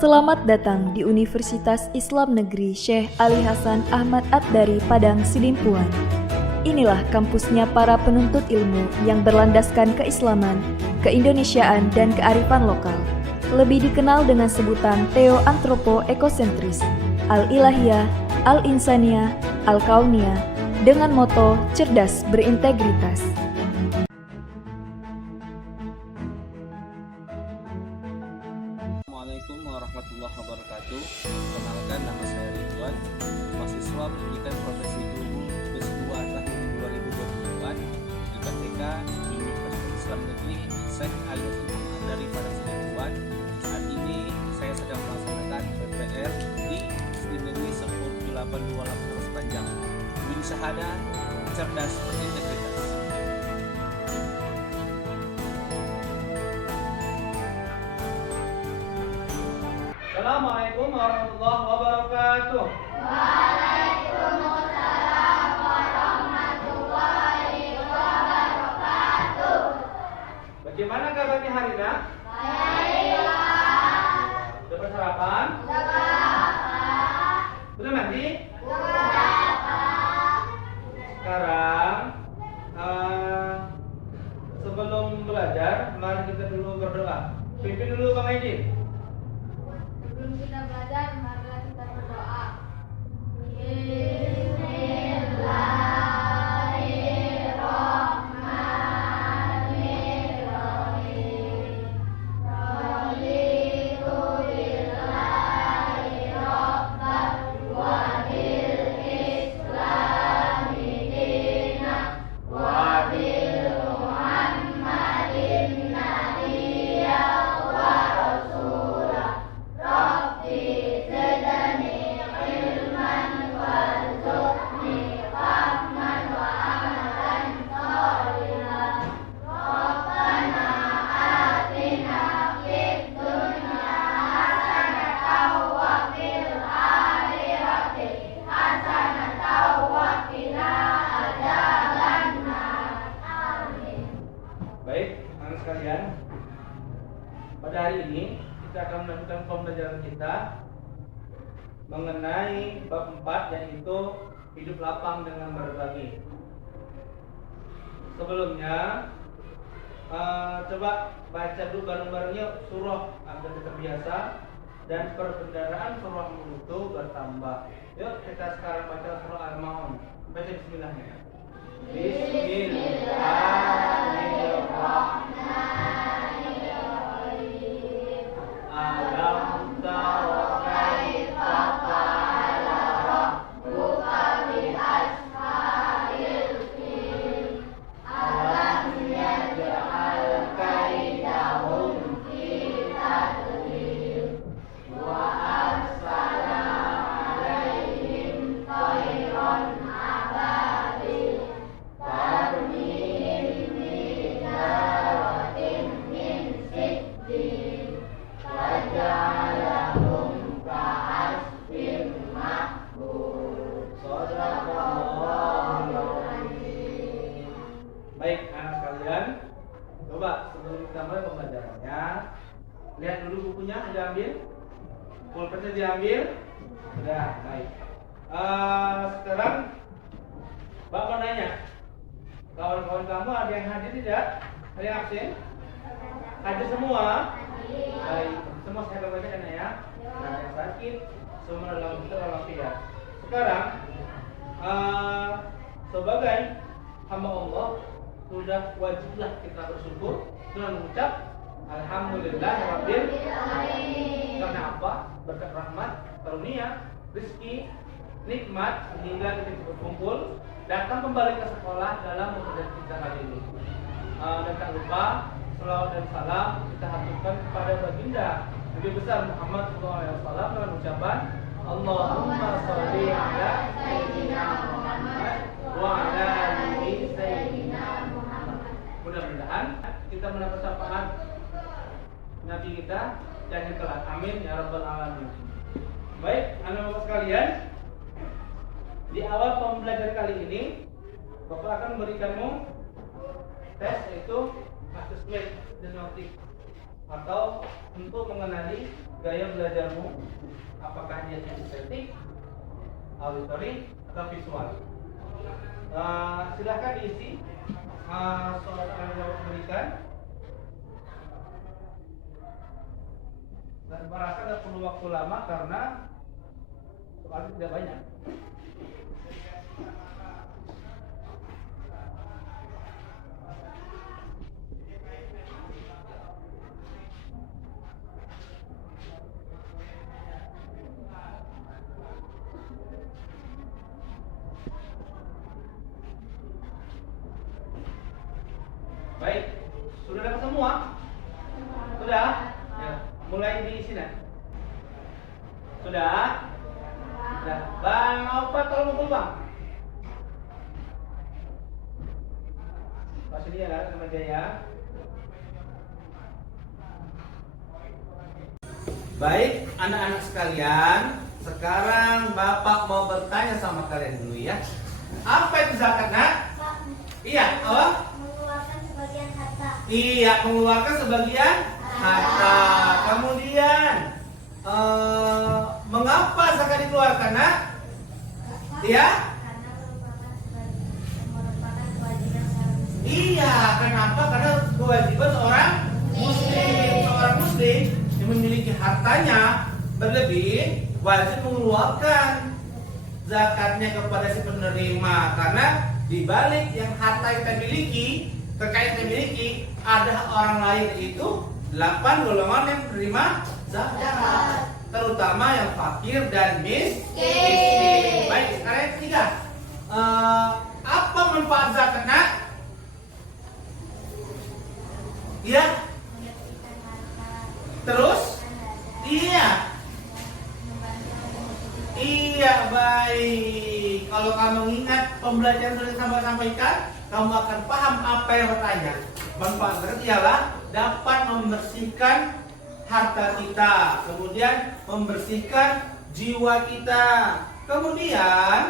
Selamat datang di Universitas Islam Negeri Syekh Ali Hasan Ahmad At-Dari Padang Sidimpuan. Inilah kampusnya para penuntut ilmu yang berlandaskan keislaman, keindonesiaan, dan kearifan lokal. Lebih dikenal dengan sebutan Theo-Antropo-Ekosentris, Al-Ilahiyah, Al-Insaniyah, Al-Kauniyah, dengan moto cerdas berintegritas. Assalamualaikum warahmatullahi wabarakatuh. Perkenalkan, nama saya Ridwan, mahasiswa pendidikan profesi guru S2 tahun 2024 LPTK Universitas Islam Negeri Syekh Ali Hasan Ahmad At-Dari Padang Sidimpuan. Saat ini saya sedang melaksanakan PPR di Islam Negeri 10828 sepanjang Win Syahada cerdas berintegritas. Assalamualaikum warahmatullahi wabarakatuh. Waalaikumsalam warahmatullahi wabarakatuh. Bagaimana kabarnya Harina? Baiklah. Sudah bersarapan? Sudah, Pak. Sudah mandi? Sudah, Pak. Sekarang sebelum belajar, mari kita dulu berdoa. Pimpin dulu Bang Aidin. Sebelum kita belajar, marilah kita berdoa. Bismillahirrahmanirrahim. Raditu billahi rabban wa bil islami dinan wa bil Muhammadin nabiyyan wa rasulah. Rabbi zidni ilman warzuqni fahman wa amalan sholihan. Rabbana atina fid dunya hasanatan wa fil akhirati hasanatan wa qina adzabannar. Amin. Baik, anak sekalian. Pada hari ini kita akan melanjutkan pembelajaran kita mengenai bab 4, yaitu hidup lapang dengan berbagi. Sebelumnya coba baca dulu bareng-bareng yuk surah agar kita terbiasa dan perbendaharaan surah itu bertambah. Yuk kita sekarang baca surah Al-Maun. Baca bismillahnya. Bismillahirrahmanirrahim. Alam tara kaifa fa'ala rabbuka bi ashabil fil. Alam yaj'al kaidahum fi tadlil wa arsala 'alaihim tayran ababil tarmihim bijaratin min sijil faja'alahum ka'asfin ma'kul. Shadaqallahul azim. Baik anak sekalian, coba sebelum kita mulai pembelajarannya, lihat dulu bukunya diambil, pulpennya diambil, sudah baik. Sekarang Mbak mau nanya, kawan-kawan kamu ada yang hadir tidak? Ada yang absen? Hadir semua? Baik, semua saya baca kan ya. Ada yang sakit, semua dalam walafiat. Sekarang sebagai hamba Allah sudah wajiblah kita bersyukur dengan mengucap Alhamdulillahirabbil alamin. Karena apa? Berkat rahmat, karunia, rezeki, nikmat sehingga kita berkumpul datang kembali ke sekolah dalam pembelajaran kita kali ini. Dan tak lupa selawat dan salam kita haturkan kepada baginda Nabi besar Muhammad SAW dengan ucapan Allahumma sholli ala sayyidina Muhammad wa ala ali sayyidina Muhammad. Mudah-mudahan kita mendapat syafaat Nabi kita dan yang kelak. Amin ya rabbal alamin. Baik, anak-anak sekalian, di awal pembelajaran kali ini Bapak akan memberikanmu tes, yaitu assessment diagnostik atau untuk mengenali gaya belajarmu, apakah dia kinestetik, auditory, atau visual. Silahkan diisi soal yang jawab berikan. Dan merasa tidak perlu waktu lama karena soalnya tidak banyak. Baik, sudah dapat semua? Sudah? Ya, mulai di sini. Sudah? Sudah. Bang Opat, tolong mukul bang. Pak Sedia lah, sama Jaya. Baik, anak-anak sekalian, sekarang Bapak mau bertanya sama kalian dulu ya. Apa itu zakat, nak? Pak, Iya, apa? mengeluarkan sebagian harta. Iya, mengeluarkan sebagian harta. Kemudian, mengapa zakat dikeluarkan, nak? Iya? Karena merupakan kewajiban seorang muslim. Iya, kenapa? Karena kewajiban seorang muslim. Seorang muslim yang memiliki hartanya berlebih wajib mengeluarkan zakatnya kepada si penerima. Karena di balik yang harta yang kita miliki, kekayaan kita miliki, ada orang lain itu 8 golongan yang menerima zakat, terutama yang fakir dan miskin. Baik, sekarang yang ketiga, apa manfaat zakat, nak? Iya. Menyebutkan harta Terus? dan Iya. Iya, baik. Kalau kamu ingat pembelajaran sudah saya sampaikan, kamu akan paham apa yang bertanya. Manfaat zakat ialah dapat membersihkan harta kita, kemudian membersihkan jiwa kita. Kemudian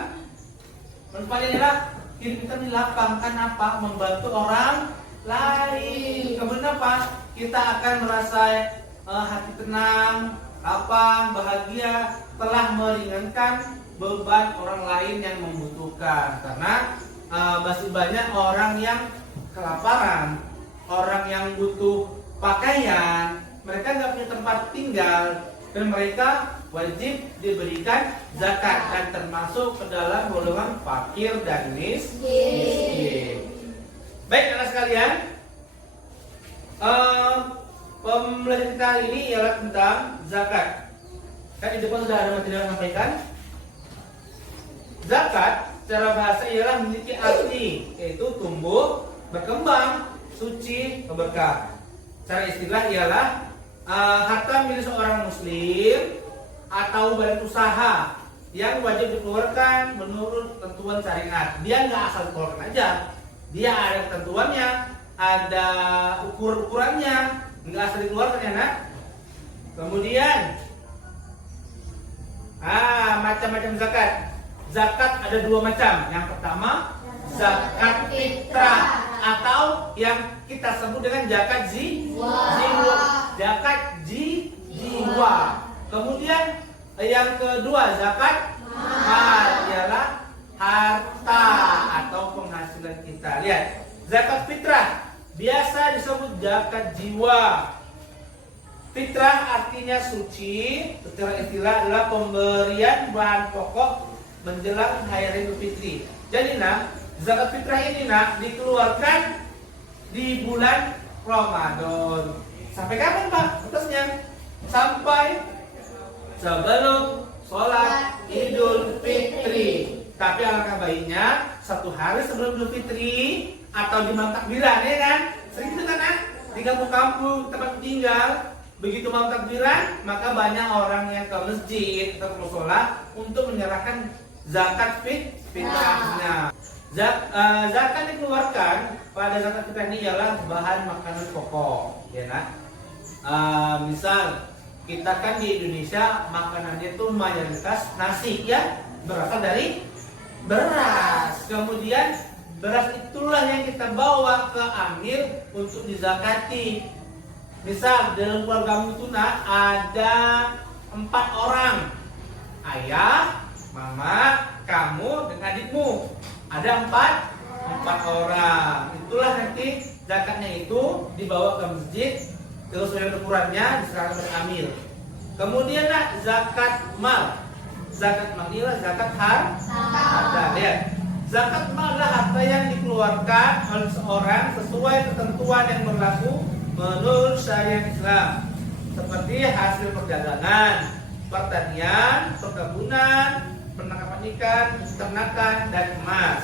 manfaatnya adalah hidup kita dilapangkan apa? Membantu orang lain. Kemudian apa? Kita akan merasa hati tenang, lapang, bahagia, telah meringankan beban orang lain yang membutuhkan. Karena masih banyak orang yang kelaparan, orang yang butuh pakaian, mereka nggak punya tempat tinggal, dan mereka wajib diberikan zakat dan termasuk ke dalam golongan fakir dan miskin. Baik, anak sekalian, pembelajaran kita hari ini ialah tentang zakat. Kan di depan sudah ada materi yang sampaikan. Zakat secara bahasa ialah memiliki arti, yaitu tumbuh, berkembang, suci, berkah. Secara istilah ialah harta milik seorang muslim atau badan usaha yang wajib dikeluarkan menurut ketentuan syariat. Dia nggak asal dikeluarkan aja, dia ada ketentuannya, ada ukurannya, nggak asal dikeluarkan ya, nak. Kemudian macam-macam zakat. Zakat ada dua macam. Yang pertama zakat fitrah atau yang kita sebut dengan zakat jiwa. Zakat jiwa. Kemudian yang kedua zakat mal, ialah harta atau penghasilan kita. Lihat, zakat fitrah biasa disebut zakat jiwa. Fitrah artinya suci, secara istilah adalah pemberian bahan pokok menjelang hari Idul Fitri. Jadi zakat fitrah ini dikeluarkan di bulan Ramadan. Sampai kapan, Pak? Batasnya sampai sebelum sholat Idul Fitri. Tapi alangkah baiknya 1 hari sebelum Idul Fitri atau di malam takbiran, ya kan? Sering itu kan, di kampung-kampung tempat tinggal. Begitu malam takbiran, maka banyak orang yang ke masjid atau ke sholat untuk menyerahkan zakat fitrahnya. Zakat dikeluarkan pada zakat fitrah ini ialah bahan makanan pokok, ya nak. Misal kita kan di Indonesia makanannya itu mayoritas nasi, ya, berasal dari beras. Kemudian beras itulah yang kita bawa ke amir untuk dizakati. Misal dalam keluargamu itu nak ada 4 orang, ayah, mama, kamu dan adikmu. Ada 4 orang. Itulah nanti zakatnya itu dibawa ke masjid, terus dengan ukurannya diserahkan kepada amil. Kemudian nak zakat mal. Zakat mal inilah zakat harta. Lihat, zakat mal adalah harta yang dikeluarkan oleh seorang sesuai ketentuan yang berlaku menurut syariat Islam, seperti hasil perdagangan, pertanian, perkebunan, penangkapan ikan, peternakan, dan emas.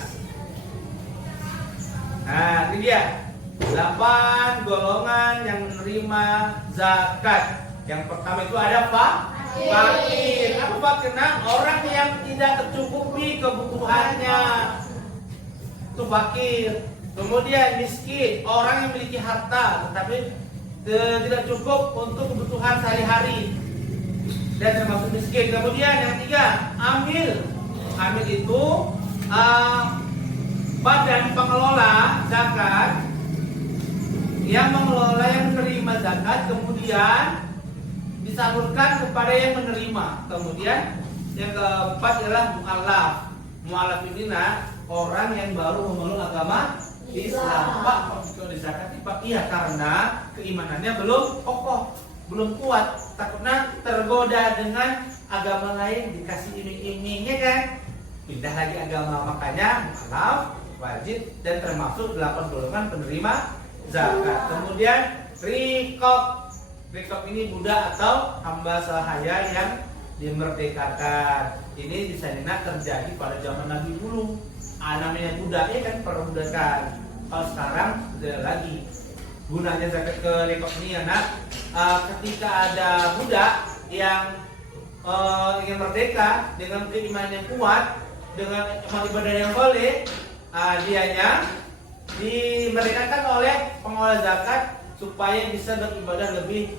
Nah, ini dia 8 golongan yang menerima zakat. Yang pertama itu ada fakir. Apa fakir? Nah, orang yang tidak tercukupi kebutuhannya, itu fakir. Kemudian miskin, orang yang memiliki harta tetapi tidak cukup untuk kebutuhan sehari-hari dan termasuk miskin. Kemudian yang ketiga, amil. Amil itu badan pengelola zakat yang mengelola yang menerima zakat, kemudian disalurkan kepada yang menerima. Kemudian yang keempat adalah mu'alaf. Mu'alaf ini orang yang baru memeluk agama Islam. Pak, kalau di zakat Pak, iya karena keimanannya belum kokoh, belum kuat, takutnya tergoda dengan agama lain, dikasih iming-imingnya kan, pindah lagi agama. Makanya mu'alaf wajib dan termasuk 8 golongan penerima zakat. Kemudian rikop. Rikop ini budak atau hamba sahaya yang dimerdekakan. Ini bisa terjadi pada zaman Nabi dulu. Namanya budak ya kan, perbudakan. Kalau sekarang tidak lagi. Gunanya zakat ke rikop ini anak, ketika ada budak yang ingin merdeka dengan keimanan yang kuat, dengan amal ibadah yang boleh, dianya dimerdekakan oleh pengelola zakat supaya bisa beribadah lebih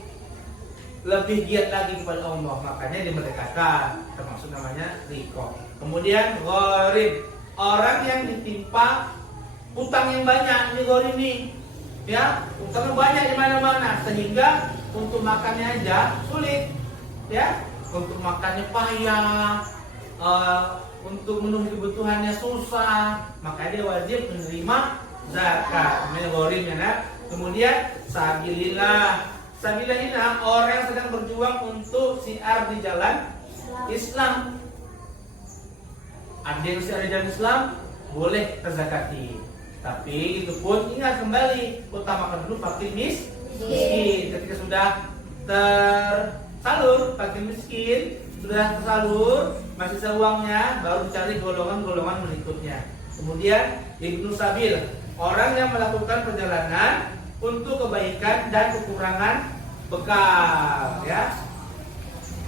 giat lagi kepada Allah. Makanya dimerdekakan, termasuk namanya rikop. Kemudian gharib, orang yang ditimpa utang yang banyak. Ini gharib nih, ya, utangnya banyak di mana-mana sehingga untuk makannya aja sulit, ya, untuk makannya payah, untuk memenuhi kebutuhannya susah. Makanya dia wajib menerima zakat. Ini gharibnya nak. Kemudian sabilillah. Sabilillah orang yang sedang berjuang untuk siar di jalan Islam. Ada yang siar di jalan Islam boleh terzakati. Tapi itu pun ingat kembali, utamakan dulu fakir miskin. Ketika sudah tersalur fakir miskin, sudah tersalur masih seuangnya, baru cari golongan-golongan berikutnya. Kemudian ibnu sabil, orang yang melakukan perjalanan untuk kebaikan dan kekurangan bekal, ya.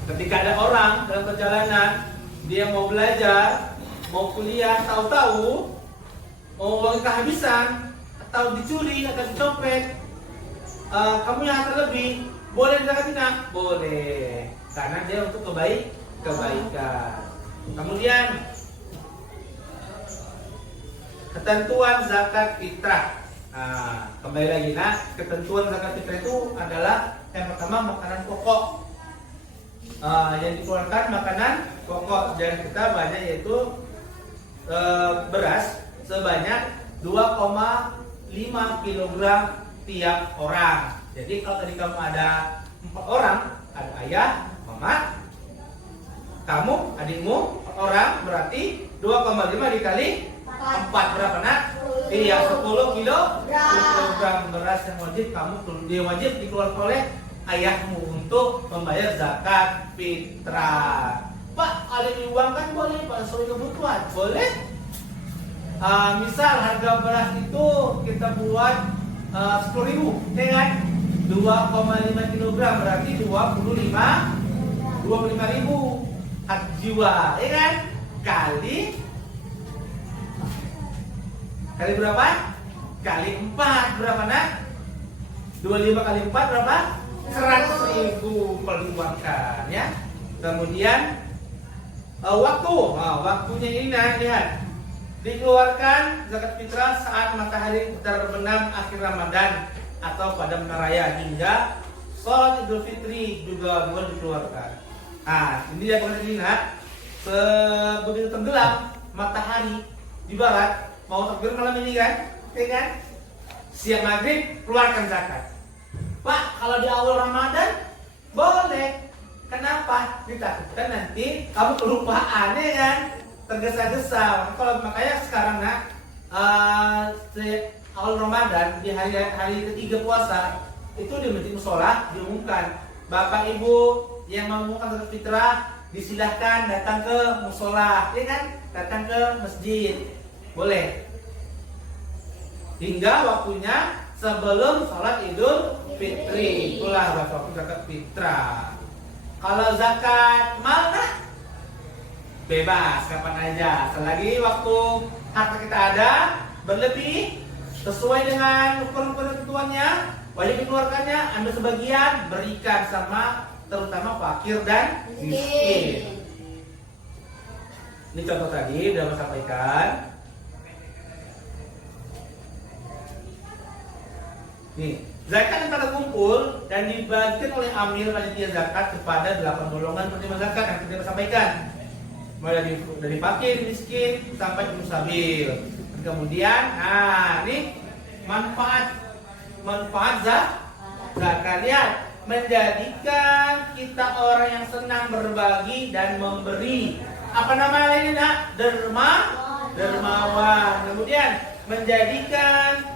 Ketika ada orang dalam perjalanan, dia mau belajar, mau kuliah, tahu-tahu uang kehabisan atau dicuri atau dicopet, kamu yang harta lebih, boleh zakat tidak? Boleh, karena dia untuk kebaikan. Kemudian ketentuan zakat fitrah. Kembali lagi, ketentuan zakat fitrah itu adalah yang pertama makanan pokok. Yang dikeluarkan makanan pokok dan kita banyak yaitu beras sebanyak 2,5 kg tiap orang. Jadi kalau tadi kamu ada 4 orang, ada ayah, mama, kamu, adikmu, 4 orang, berarti 2,5 dikali 4 berapa nak? Iya, 10 kilogram beras yang wajib dikeluarkan oleh ayahmu untuk membayar zakat fitrah. Pak, ada uang kan boleh, Pak, sesuai kebutuhan boleh. Misal harga beras itu kita buat 10.000, ya kan? 2,5 kg berarti 25.000 hak jiwa, ya kan? Kali berapa? Kali 4 berapa nak? 25 kali 4 berapa? 100.000 peluangkan, ya. Kemudian waktunya ini lihat, dikeluarkan zakat fitrah saat matahari terbenam akhir Ramadan atau pada menara raya, hingga sholat Idul Fitri juga boleh dikeluarkan. Nah, ini dia pengertian nak. Begitu tenggelam matahari di barat, mau takbir malam ini kan, ya kan? Siang maghrib keluarkan zakat. Pak, kalau di awal Ramadan boleh. Kenapa? Ditakutkan nanti kamu kelupaan, ya kan? Tergesa-gesa. Makanya sekarang nak, awal Ramadan di hari ketiga puasa itu di masjid musola diumumkan, Bapak Ibu yang mengumumkan zakat fitrah disilahkan datang ke musola, ya kan? Datang ke masjid, boleh. Hingga waktunya sebelum sholat Idul Fitri, itulah waktu zakat fitrah. Kalau zakat mal bebas kapan aja, selagi waktu harta kita ada berlebih sesuai dengan ukuran ketentuannya, wajib dikeluarkannya, ambil sebagian, berikan sama terutama fakir dan miskin. Ini contoh tadi sudah saya sampaikan. Nih, zakat yang terkumpul dan dibagikan oleh amil panitia zakat kepada 8 golongan penerima zakat yang kita sampaikan. Mulai dari fakir, miskin sampai musabil. Kemudian, ini manfaat zakat. Lihat, menjadikan kita orang yang senang berbagi dan memberi. Apa nama lainnya nak? Dermawan. Kemudian menjadikan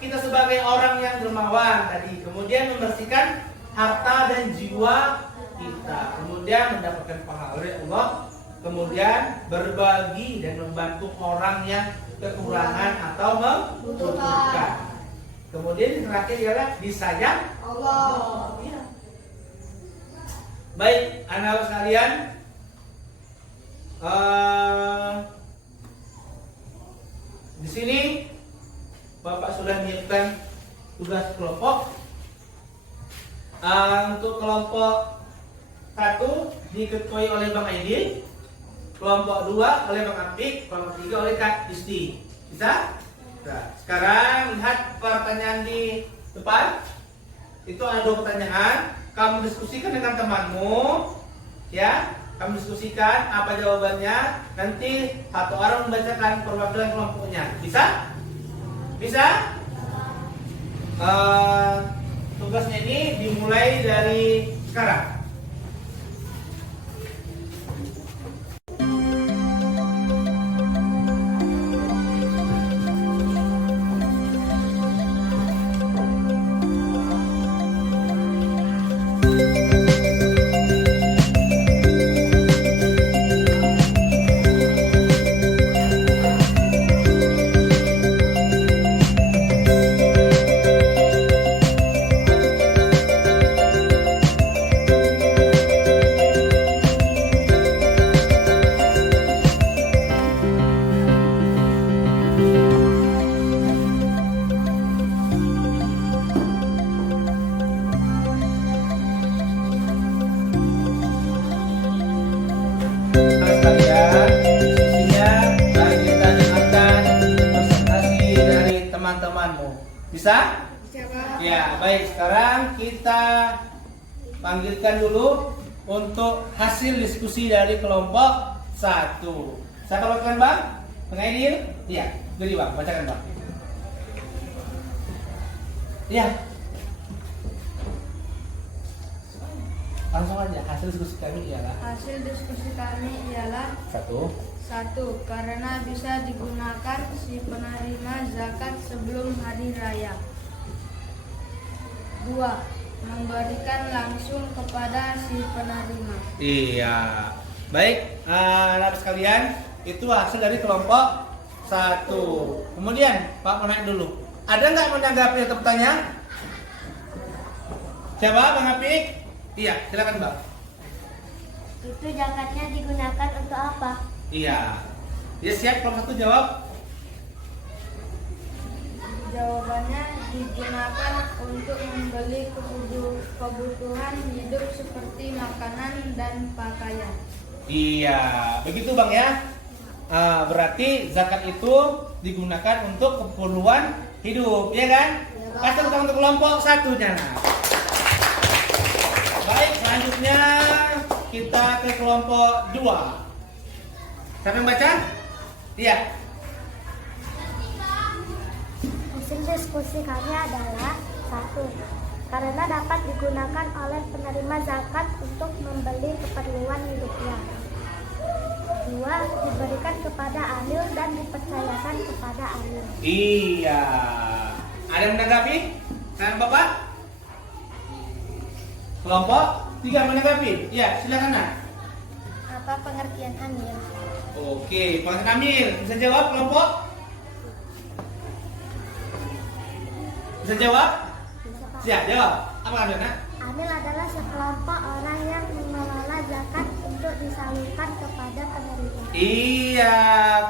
kita sebagai orang yang dermawan tadi. Kemudian membersihkan harta dan jiwa kita. Kemudian mendapatkan pahala dari Allah. Kemudian berbagi dan membantu orang yang kekurangan atau membutuhkan. Kemudian yang terakhir ialah disayang Allah. Ya. Baik, anak sekalian, di sini Bapak sudah menyiapkan tugas kelompok. Untuk kelompok 1 diketuai oleh Bang Aidil, kelompok 2 oleh Bang Apik, kelompok 3 oleh Kak Isti. Bisa? Nah, sekarang lihat pertanyaan di depan. Itu ada 2 pertanyaan. Kamu diskusikan dengan temanmu, ya. Kamu diskusikan apa jawabannya. Nanti satu orang membacakan perwakilan kelompoknya. Bisa? Bisa? Tugasnya ini dimulai dari sekarang. Bisa? Ya, baik. Sekarang kita panggilkan dulu untuk hasil diskusi dari kelompok 1. Saya bacakan Bang. Bang Aidil? Iya, beri Bang, bacakan Bang. Iya. Langsung aja, hasil diskusi kami ialah Hasil diskusi kami ialah 1. Karena bisa digunakan si penerima zakat sebelum hari raya. 2. Memberikan langsung kepada si penerima. Iya. Baik, anak sekalian, itu hasil dari kelompok 1. Kemudian Pak Menaik dulu. Ada nggak menanggapi atau bertanya? Coba Bang Apik. Iya, silakan Bang. Itu zakatnya digunakan untuk apa? Iya. Ya siap, kelompok 1 jawab. Jawabannya digunakan untuk membeli kebutuhan hidup seperti makanan dan pakaian. Iya, begitu Bang ya. Berarti zakat itu digunakan untuk keperluan hidup, ya kan? Kasih tepuk tangan untuk kelompok satunya. Nah. Baik, selanjutnya kita ke kelompok 2. Siapa yang baca? Iya. Hasil diskusi kami adalah 1. Karena dapat digunakan oleh penerima zakat untuk membeli keperluan hidupnya. 2. Diberikan kepada ahli dan dipercayakan kepada ahli. Iya. Ada yang menanggapi? Kan Bapak? Kelompok 3 menanggapi? Iya, silakan Nak. Apa pengertian amil? Oke, Pak Kamil, bisa jawab kelompok? Bisa jawab? Bisa, Pak. Siap, jawab. Apa Kamil, Nak? Amil adalah sekelompok orang yang mengelola zakat untuk disalurkan kepada penerima. Iya,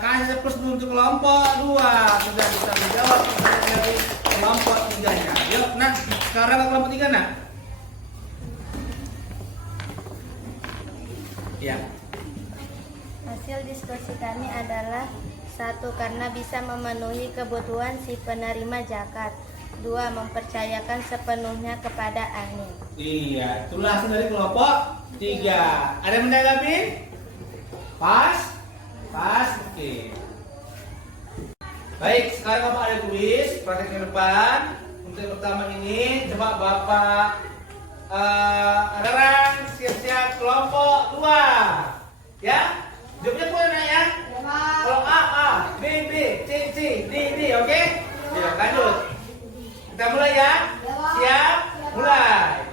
kasih plus dulu untuk kelompok 2. Sudah bisa menjawab pertanyaan dari kelompok 3-nya. Yuk, nah, sekarang ke kelompok 3, Nak. Ya. Hasil diskusi kami adalah 1. Karena bisa memenuhi kebutuhan si penerima zakat. 2. Mempercayakan sepenuhnya kepada ahli. Iya, itulah hasil dari kelompok 3. Ada yang menanggapi? Pas? Pas, oke. Baik, sekarang Bapak ada tulis praktek ke depan. Untuk yang pertama ini, coba Bapak Adarang siap-siap kelompok 2. Ya? Jawabnya boleh ya? Kalau A, B, C, D, oke? Ya, lanjut. Kita mulai ya? Siap? Mulai.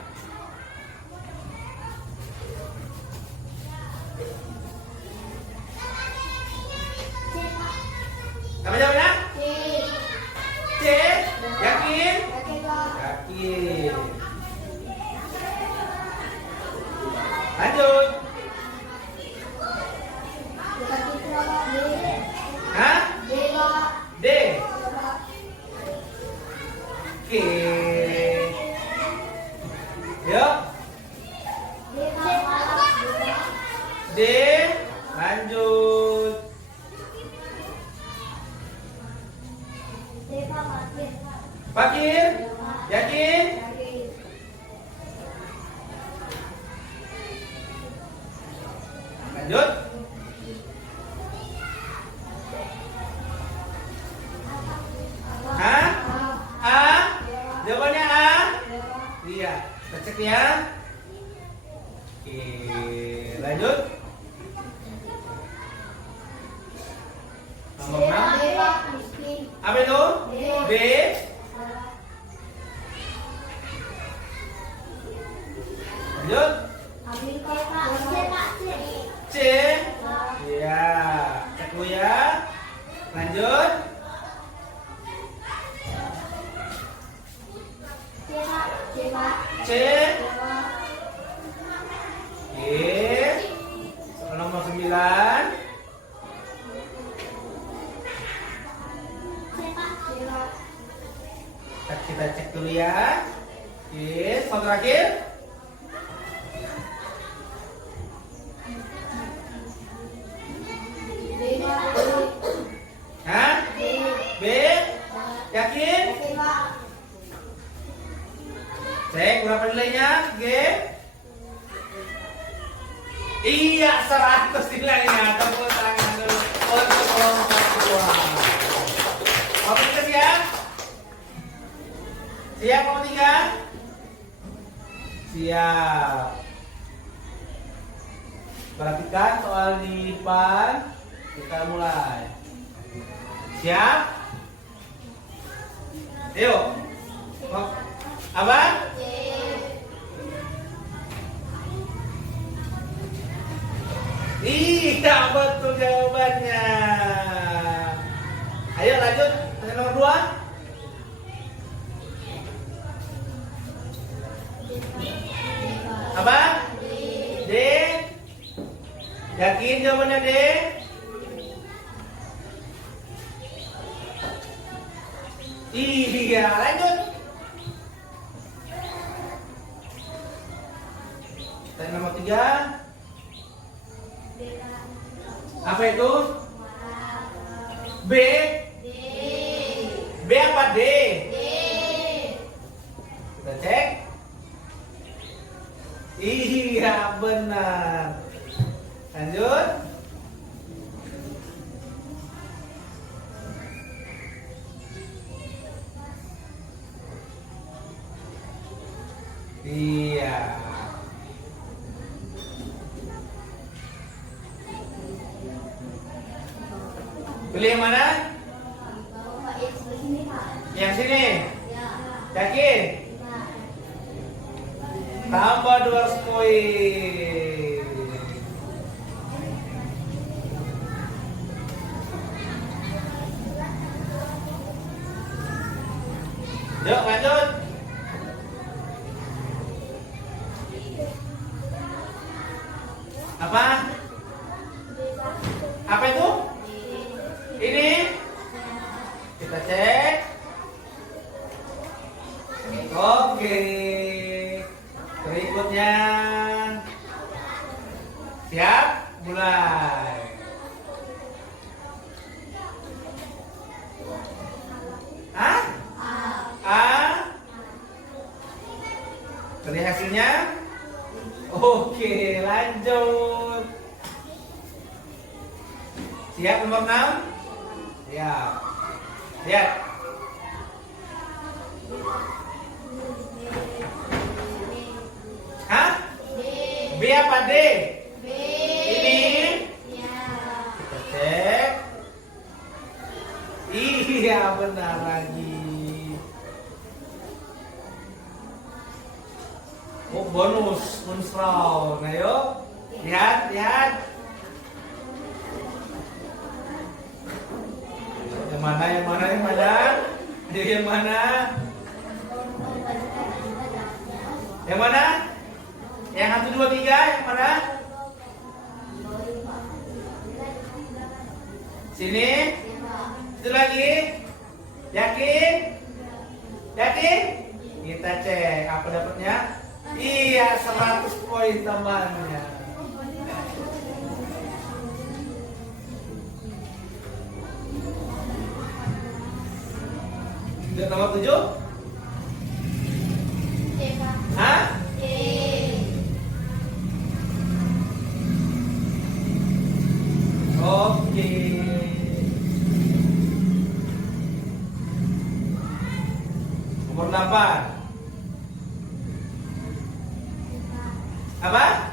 Apa jawabnya? C. Yakin? Yakin. Lanjut. Hah? D. Oke. Yuk. D. Lanjut. Fakir? Yakin? Lanjut. Hah? A? Jawabannya A? Iya. Kita cek ya. Oke. Lanjut. Nomor 6. Apa itu? B. Lanjut. C. Iya. Cek dulu ya. Lanjut. C. Oke. Soal nomor 9. Kita cek dulu ya. Oke, soal terakhir. Hah? B. Yakin? Cek berapa nilainya? G. Iya, 100 nilainya. Tepuk tangan dulu untuk kelompok 2. Oke, kita siap? Siap kelompok 3? Siap. Perhatikan soal di depan. Kita mulai. Siap? Yuk. Apa? Iya, betul jawabannya. Ayo lanjut. Pertanyaan nomor 2. Apa? D. Yakin jawabannya D? Iya, lanjut. Pertanyaan nomor 3. Apa itu? B. B. apa D? D. Kita cek. Iya, benar. Lanjut. Iya. Pilih yang mana? Yang sini. Yakin? Tambah 200 poin. Yuk lanjut. Apa? Apa itu? Ini? Kita cek. Oke. Berikutnya. Siap? Mulai. Hah? A. Lihat hasilnya. Oke, lanjut. Siap nomor 6? Siap. Lihat. Hah? B apa D? B. Ini? Kita cek. Iya, benar lagi. Oh, bonus round. Ayo, lihat. Yang mana? Ayo, yang mana? Yang mana? Yang 1, 2, 3, yang mana? Sini. Itu lagi. Yakin? Kita cek apa dapatnya. Iya, 100 poin tambahannya. Lihat nomor 7. Hah? Oke. Nomor 8. Apa?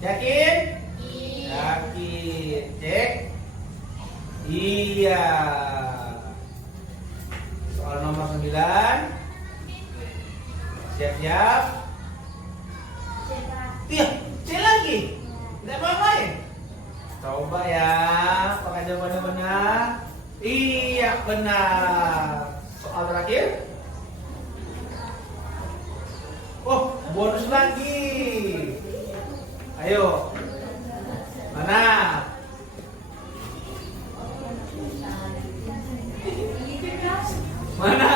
Yakin? Yakin. Cek. Iya. Soal nomor 9. Siap-siap. Iya, C lagi. Tidak mau main. Coba ya, pakai jawabannya benar. Iya, benar. Soal terakhir. Oh, bonus lagi. Ayo. Mana? Mana?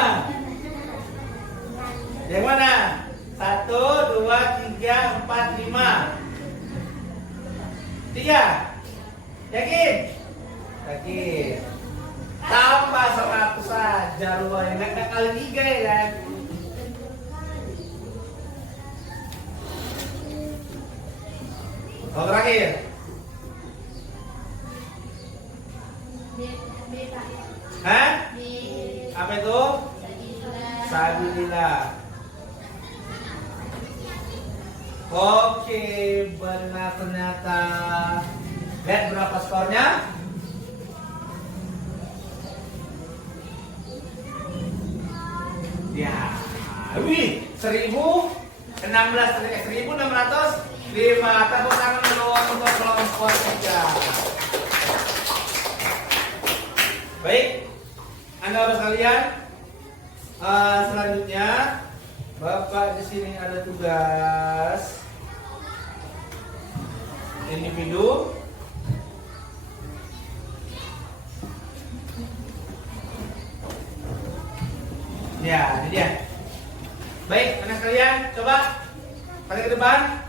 Yang mana? 1, 2, 3, 4, 5. 3. Yakin? Yakin. Tambah 100 saja lumayan. Nggak kali 3 ya kan? Oh, terakhir. Hah? Apa itu? Sabilillah. Oke, benar ternyata. Lihat berapa skornya? Ya, wih, 1605. Tepuk tangan dulu untuk kelompok 3. Baik, Anda sekalian, selanjutnya Bapak di sini ada tugas individu. Ya, ini dia. Baik, anak sekalian, coba balik ke depan.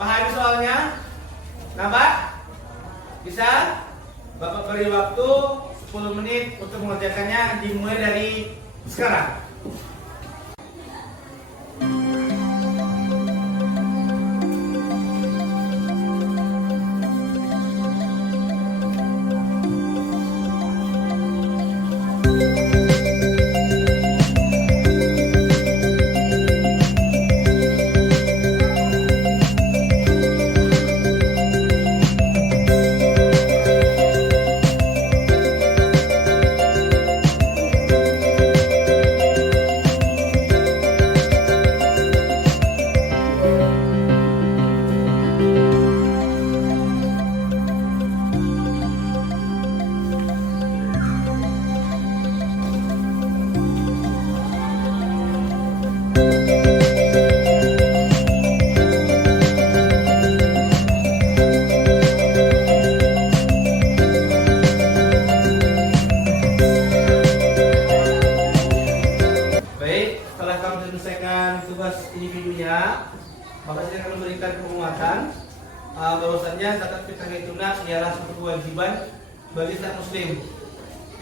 Pahami soalnya. Nampak? Bisa? Bapak beri waktu 10 menit untuk mengerjakannya, dimulai dari sekarang. individunya, maka saya akan memberikan pengumuman bahwasannya zakat fitrah tunai ialah suatu kewajiban bagi setiap muslim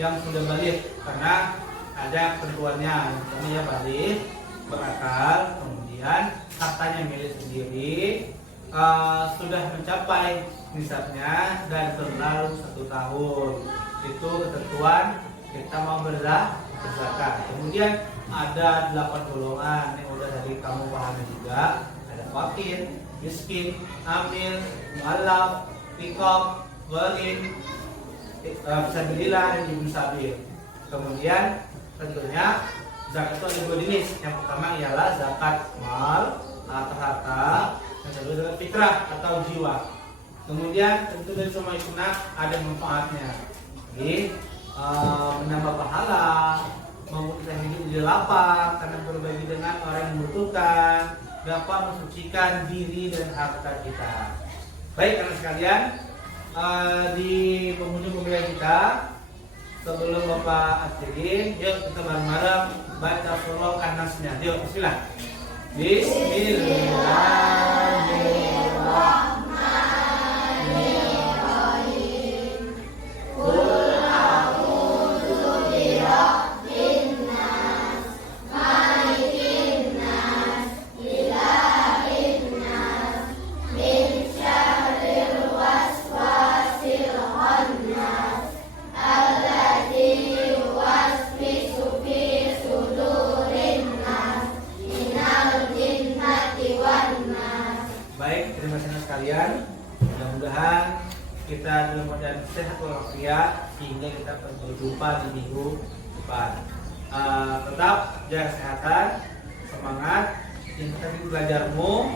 yang sudah balik, karena ada ketentuannya, misalnya ya balik, berakal, kemudian hartanya milik sendiri, sudah mencapai nisabnya dan terlalu 1 tahun. Itu ketentuan kita mau berzakat. Kemudian ada 8 golongan yang udah tadi kamu pahami juga. Ada fakir, miskin, amil, mu'allaf, riqab, gharim, fisabilillah dan ibnu sabil. Kemudian tentunya zakat itu ada 2 jenis. Yang pertama ialah zakat mal atau harta, yang kedua zakat fitrah atau jiwa. Kemudian tentu dari semua itu ada manfaatnya. Jadi menambah pahala, membuat kita hidup di lapang karena berbagi dengan orang yang membutuhkan, dapat mensucikan diri dan harta kita. Baik anak sekalian, di penghujung pembelajaran kita, sebelum Bapak akhirin, yuk kita bareng-bareng baca surah An-Nasnya. Yuk, bismillah. Bismillahirrahmanirrahim. Qul a'udzu birabbin nas, malikin nas, ilahin nas, min syarril waswasil khannas, alladzi yuwaswisu fi sudurin nas, minal jinnati wan nas. Baik, terima kasih sekalian. Mudah-mudahan kita dalam keadaan sehat walafiat sehingga kita berjumpa di minggu depan. Tetap jaga kesehatan, semangat, intensif belajarmu.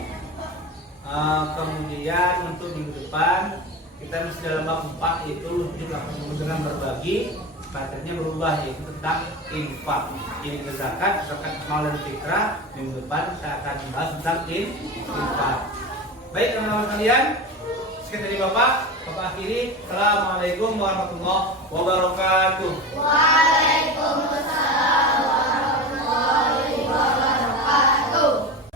Kemudian untuk minggu depan kita masih dalam bab 4, yaitu dengan berbagi. Materinya berubah, yaitu tentang infak. Ini zakat, zakat mal dan fitrah. Minggu depan kita akan membahas tentang infak. Baik teman-teman sekalian, sekian dari Bapak akhiri. Assalamualaikum warahmatullahi wabarakatuh. Waalaikumsalam.